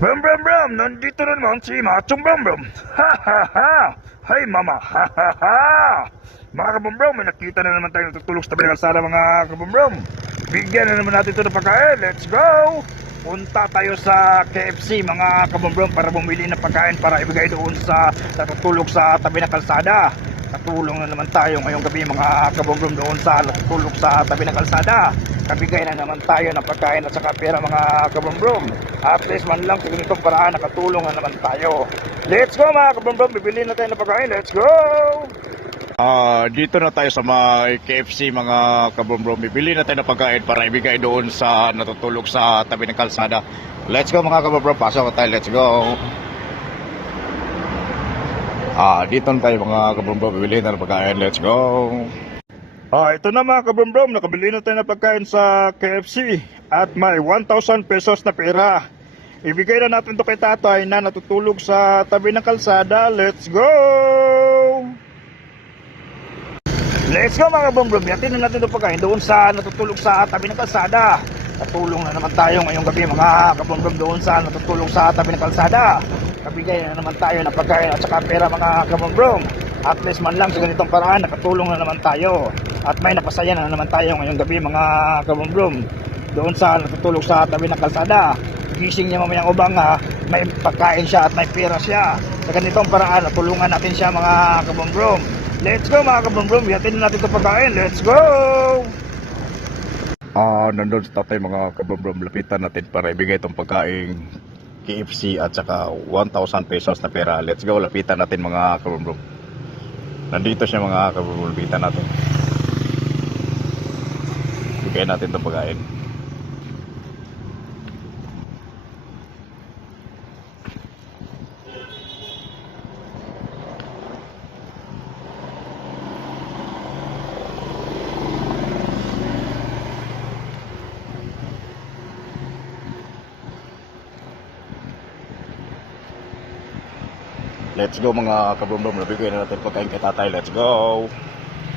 Brum brum brum, nandito na naman si Machong Brum Brum. Ha ha ha! Hay mama, ha ha ha! Mga kabum-brum, may nakita na naman tayo natutulog sa tabi ng kalsada mga kabum-brum. Bigyan na naman natin ito ng pagkain, let's go! Punta tayo sa KFC mga kabum-brum para bumili ng pagkain para ibigay doon sa natutulog sa tabi ng kalsada. Natulong na naman tayo ngayong gabi mga kabum-brum doon sa natutulog sa tabi ng kalsada. Kabigay na naman tayo ng pagkain at saka pera mga kabum-brum. At least man lang sa ganitong paraan nakatulong na naman tayo. Let's go mga kabum-brum, bibili na tayo ng pagkain, let's go! Dito na tayo sa mga KFC mga kabum-brum. Bibili na tayo ng pagkain para ibigay doon sa natutulog sa tabi ng kalsada. Let's go mga kabum-brum, pasok tayo, let's go! Dito na tayo mga kabum-brum, bibili na ng pagkain, let's go! Ito na mga kabum-brum, nakabili na tayo ng pagkain sa KFC at may 1,000 pesos na pera. Ibigay na natin to kay tatay na natutulog sa tabi ng kalsada. Let's go! Let's go mga kabum-brum, yatin na natin itong pagkain doon sa natutulog sa tabi ng kalsada. Natulong na naman tayo ngayong gabi mga kabum-brum doon sa natutulog sa tabi ng kalsada. Kabigay na naman tayo ng pagkain at saka pera mga kabum-brum. At least man lang sa ganitong paraan nakatulong na naman tayo. At may napasaya na naman tayo ngayong gabi mga kabum-brum doon sa natutulog sa tabi ng kalsada. Gising niya mamayang ubang may pagkain siya at may pera siya. Sa ganitong paraan natulungan natin siya mga kabum-brum. Let's go mga kabum-brum, yatin na natin itong pagkain, let's go! Nandun sa tatay mga kabum-brum, lapitan natin para ibigay itong pagkain KFC at saka 1,000 pesos na pera. Let's go, lapitan natin mga kabum-brum. Nandito siya mga kabum-brum, lapitan natin. Bigay natin itong pagkain. Let's go mga kabum-brum, nabigay na natin pagkain kay tatay. Let's go!